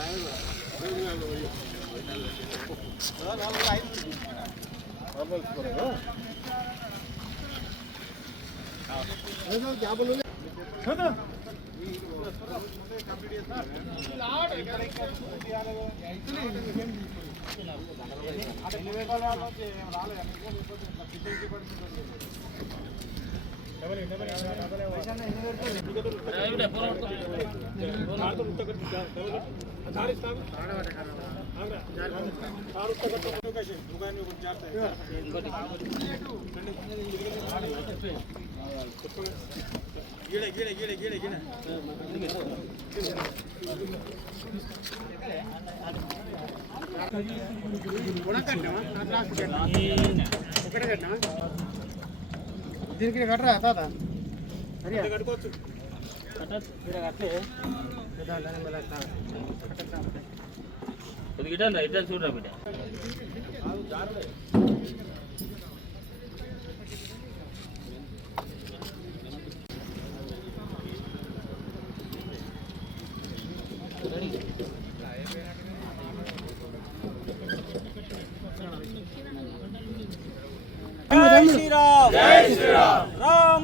రాలేదు ಗಿಡ ಗಿಡ ಗಿಡ ಗಿಡ ಗಿಡ ఒకటే కట్టినా దీనికి కట్టరా తాత? కొద్దిగా ఇటండి ఇటండి చూడరా బిడ్డ జై శ్రీరామ్ జై శ్రీరామ్.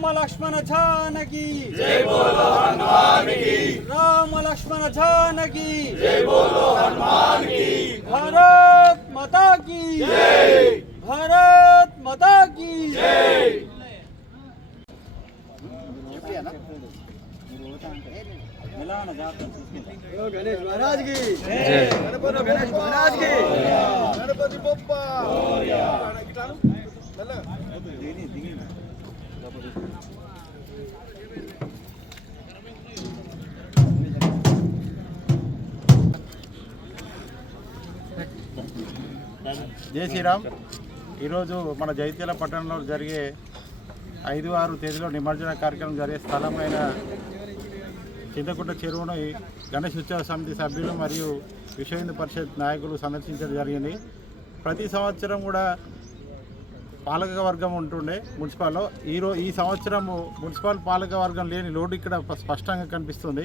రామ లక్ష్మణ జానకి జై బోలో హనుమాన్ కి రామ లక్ష్మణ జానకి జై బోలో హనుమాన్ కి భారత్ మాతా की జై భారత్ మాతా की జై గణేష్ మహారాజ్ కి గణపతి గణేష్ మహారాజ్ కి గణపతి బొప్ప జై శ్రీరామ్. ఈరోజు మన జైత్యాల పట్టణంలో జరిగే ఐదు ఆరు తేదీలో నిమజ్జన కార్యక్రమం జరిగే స్థలమైన చింతకుంట చెరువును గణేష్ ఉత్సవ సమితి సభ్యులు మరియు విశ్వ హిందూ పరిషత్ నాయకులు సందర్శించడం జరిగింది. ప్రతి సంవత్సరం కూడా పాలక వర్గం ఉంటుండే మున్సిపాల్లో. ఈరో ఈ సంవత్సరము మున్సిపల్ పాలక వర్గం లేని లోటు ఇక్కడ స్పష్టంగా కనిపిస్తుంది.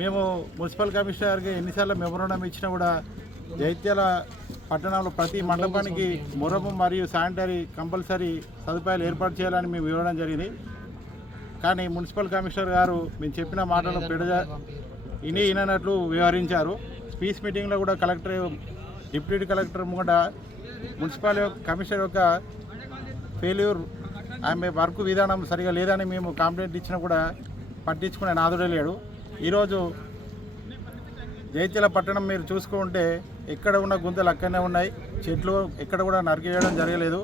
మేము మున్సిపల్ కమిషనర్ గారికి ఎన్నిసార్లు మెమోరాండం ఇచ్చినా కూడా జైత్యాల పట్టణంలో ప్రతి మండపానికి మురము మరియు శానిటరీ కంపల్సరీ సదుపాయాలు ఏర్పాటు చేయాలని మేము ఇవ్వడం జరిగింది. కానీ మున్సిపల్ కమిషనర్ గారు మేము చెప్పిన మాటలు పెడజ ఇని ఇననట్లు వ్యవహరించారు స్పీచ్ మీటింగ్లో కూడా కలెక్టర్ డిప్యూటీ కలెక్టర్ కూడా మున్సిపల్ కమిషన్ కమిషనర్ యొక్క ఫెయిల్యూర్ ఆమె వర్క్ విధానం సరిగా లేదని మేము కంప్లైంట్ ఇచ్చినా కూడా పట్టించుకునే నాదుడే లేడు. ఈరోజు జైత్యాల పట్టణం మీరు చూసుకుంటే ఎక్కడ ఉన్న గుంతలు అక్కడనే ఉన్నాయి. చెట్లు ఎక్కడ కూడా నరికేయడం జరగలేదు.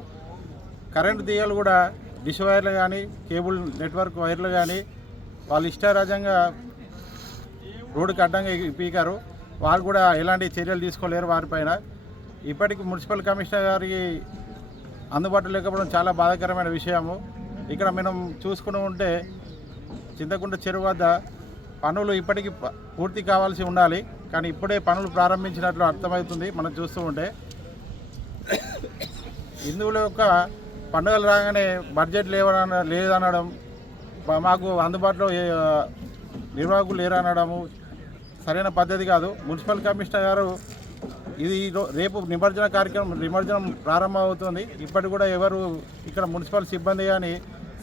కరెంటు తీగలు కూడా డిష్ వైర్లు కానీ కేబుల్ నెట్వర్క్ వైర్లు కానీ వాళ్ళు ఇష్టారాజంగా రోడ్డుకి అడ్డంగా పీకారు. వాళ్ళు కూడా ఎలాంటి చర్యలు తీసుకోలేరు వారిపైన. ఇప్పటికి మున్సిపల్ కమిషనర్ గారికి అందుబాటులో లేకపోవడం చాలా బాధాకరమైన విషయము. ఇక్కడ మనం చూసుకుని ఉంటే చింతకుంట చెరువు వద్ద పనులు ఇప్పటికి ప- పూర్తి కావాల్సి ఉండాలి. కానీ ఇప్పుడే పనులు ప్రారంభించినట్లు అర్థమవుతుంది మనం చూస్తూ ఉంటే. హిందువుల యొక్క పండుగలు రాగానే బడ్జెట్ లేవన లేదనడం మాకు అందుబాటులో నిర్వాహకులు లేరనడము సరైన పద్ధతి కాదు. మున్సిపల్ కమిషనర్ గారు ఇది రేపు నిమజ్జన కార్యక్రమం నిమజ్జనం ప్రారంభమవుతుంది. ఇప్పటికి కూడా ఎవరు ఇక్కడ మున్సిపల్ సిబ్బంది కానీ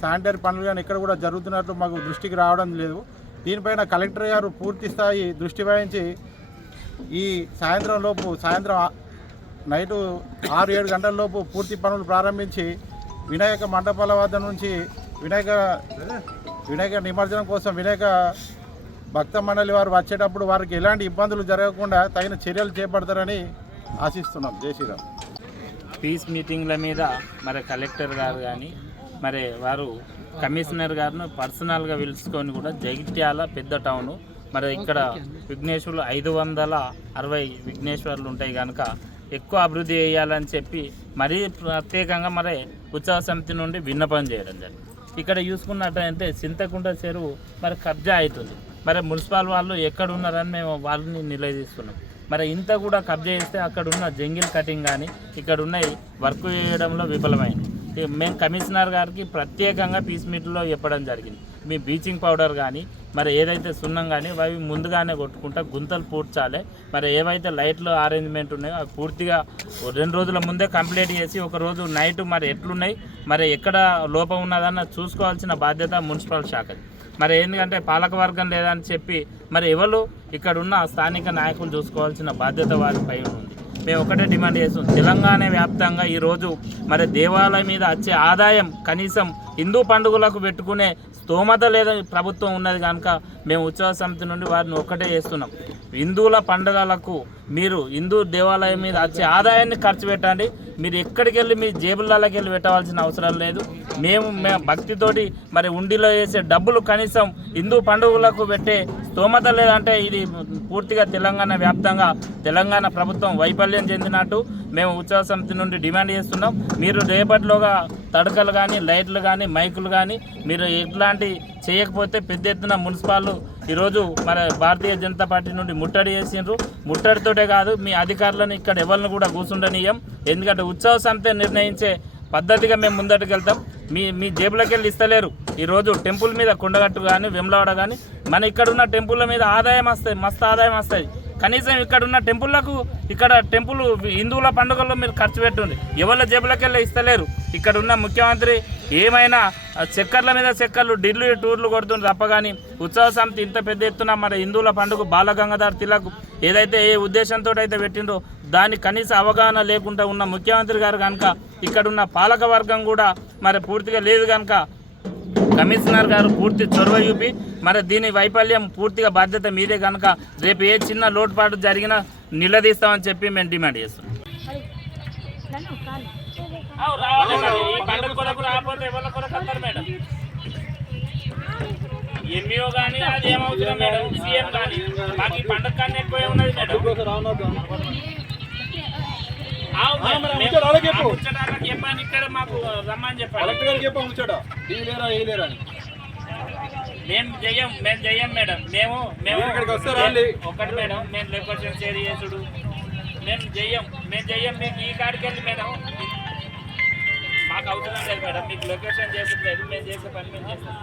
శానిటరీ పనులు కానీ ఇక్కడ కూడా జరుగుతున్నట్లు మాకు దృష్టికి రావడం లేదు. దీనిపైన కలెక్టర్ గారు పూర్తి స్థాయి దృష్టి వహించి ఈ సాయంత్రం లోపు సాయంత్రం నైటు ఆరు ఏడు గంటల లోపు పూర్తి పనులు ప్రారంభించి వినాయక మండపాల వద్ద నుంచి వినాయక వినాయక నిమజ్జనం కోసం వినాయక భక్త మండలి వారు వచ్చేటప్పుడు వారికి ఎలాంటి ఇబ్బందులు జరగకుండా తగిన చర్యలు చేపడతారని ఆశిస్తున్నాం. జై శ్రీరామ్. పీస్ మీటింగ్ల మీద మరి కలెక్టర్ గారు కానీ మరి వారు కమిషనర్ గారిని పర్సనల్గా పిలుచుకొని కూడా జగిత్యాల పెద్ద టౌను మరి ఇక్కడ విఘ్నేశ్వరులు ఐదు వందల అరవై విఘ్నేశ్వరులు ఉంటాయి కనుక ఎక్కువ అభివృద్ధి చేయాలని చెప్పి మరీ ప్రత్యేకంగా మరి ఉత్సవ సమితి నుండి విన్నపం చేయడం జరిగింది. ఇక్కడ చూసుకున్నట్టయితే చింతకుంట చెరువు మరి కబ్జా అవుతుంది. మరి మున్సిపల్ వాళ్ళు ఎక్కడ ఉన్నారని మేము వాళ్ళని నిలదీస్తున్నాం. మరి ఇంత కూడా కబ్జా చేస్తే అక్కడ ఉన్న జంగిల్ కటింగ్ కానీ ఇక్కడ ఉన్నాయి వర్క్ చేయడంలో విఫలమైంది. మేము కమిషనర్ గారికి ప్రత్యేకంగా పీస్ మీట్లో చెప్పడం జరిగింది. మీ బ్లీచింగ్ పౌడర్ కానీ మరి ఏదైతే సున్నం కానీ అవి ముందుగానే కొట్టుకుంటా గుంతలు పూడ్చాలి. మరి ఏవైతే లైట్లు అరేంజ్మెంట్ ఉన్నాయో అవి పూర్తిగా రెండు రోజుల ముందే కంప్లీట్ చేసి ఒక రోజు నైట్ మరి ఎట్లున్నాయి మరి ఎక్కడ లోపం ఉన్నదన్న చూసుకోవాల్సిన బాధ్యత మున్సిపల్ శాఖది. మరి ఎందుకంటే పాలకవర్గం లేదని చెప్పి మరి ఎవరు ఇక్కడ ఉన్న స్థానిక నాయకులు చూసుకోవాల్సిన బాధ్యత వారిపై ఉంది. మేము ఒకటే డిమాండ్ చేస్తున్నాం. తెలంగాణ వ్యాప్తంగా ఈరోజు మరి దేవాలయం మీద వచ్చే ఆదాయం కనీసం హిందూ పండుగలకు పెట్టుకునే స్తోమత లేదని ప్రభుత్వం ఉన్నది కనుక మేము ఉత్సవ సమితి నుండి వారిని ఒక్కటే చేస్తున్నాం. హిందువుల పండుగలకు మీరు హిందూ దేవాలయం మీద వచ్చే ఆదాయాన్ని ఖర్చు పెట్టండి. మీరు ఎక్కడికి వెళ్ళి మీ జేబులలోకి వెళ్ళి పెట్టవలసిన అవసరం లేదు. మేము మేము భక్తితోటి మరి ఉండిలో వేసే డబ్బులు కనీసం హిందూ పండుగలకు పెట్టే స్తోమత లేదంటే ఇది పూర్తిగా తెలంగాణ వ్యాప్తంగా తెలంగాణ ప్రభుత్వం వైఫల్యం చెందినట్టు మేము ఉత్సవ సమితి నుండి డిమాండ్ చేస్తున్నాం. మీరు రేపటిలోగా తడకలు కానీ లైట్లు కానీ మైకులు కానీ మీరు ఎట్లాంటి చేయకపోతే పెద్ద ఎత్తున మున్సిపాల్ ఈరోజు మన భారతీయ జనతా పార్టీ నుండి ముట్టడి చేసిండ్రు. ముట్టడితోటే కాదు మీ అధికారులను ఇక్కడ ఎవరిని కూడా కూర్చుండనీయం. ఎందుకంటే ఉత్సవ సంతే నిర్ణయించే పద్ధతిగా మేము ముందటికి వెళ్తాం. మీ మీ జేబులోకి వెళ్ళి ఇస్తలేరు. ఈరోజు టెంపుల్ మీద కొండగట్టు కానీ వెమ్లవాడ కానీ మన ఇక్కడ ఉన్న టెంపుల్ల మీద ఆదాయం వస్తాయి మస్తు ఆదాయం వస్తుంది కనీసం ఇక్కడ ఉన్న టెంపుల్లకు ఇక్కడ టెంపుల్ హిందువుల పండుగల్లో మీరు ఖర్చు పెట్టుంది ఎవరి జేబులకెళ్ళి ఇస్తలేరు. ఇక్కడ ఉన్న ముఖ్యమంత్రి ఏమైనా ఆ చక్కర్ల మీద చక్కర్లు ఢిల్లీ టూర్లు కొడుతుంది తప్ప కానీ ఉత్సవ సమితి ఇంత పెద్ద ఎత్తున మన హిందువుల పండుగ బాలగంగాధర్ తిలక్ ఏదైతే ఏ ఉద్దేశంతో అయితే పెట్టిండో దాని కనీస అవగాహన లేకుండా ఉన్న ముఖ్యమంత్రి గారు కనుక ఇక్కడున్న పాలక వర్గం కూడా మరి పూర్తిగా లేదు కనుక కమిషనర్ గారు పూర్తి చొరవ చూపి మరి దీని వైఫల్యం పూర్తిగా బాధ్యత మీదే కనుక రేపు ఏ చిన్న లోటుపాటు జరిగినా నిలదీస్తామని చెప్పి మేము డిమాండ్ చేస్తున్నాం. ఎంఈఓ కానీ అది ఏమవుతుంది మేడం సీఎం కానీ మాకు ఈ పండుగ ఎక్కువ ఉన్నది మేడం అవును మేడం. మేము- ఆ ముచ్చటాలకు చెప్పాను ఇక్కడ మాకు రమ్మని చెప్పాలి మేము చెయ్యం మేము చెయ్యం మేడం. మేము మేము ఒకటి మేడం. మేము లొకేషన్ షేర్ చేసుడు మేము చెయ్యం మేము చెయ్యం మీకు ఈ కాడికి వెళ్ళి మేడం. మాకు అవసరం లేదు మేడం. మీకు లొకేషన్ చేసట్లేదు మేము చేసే పని మేము చేస్తాం.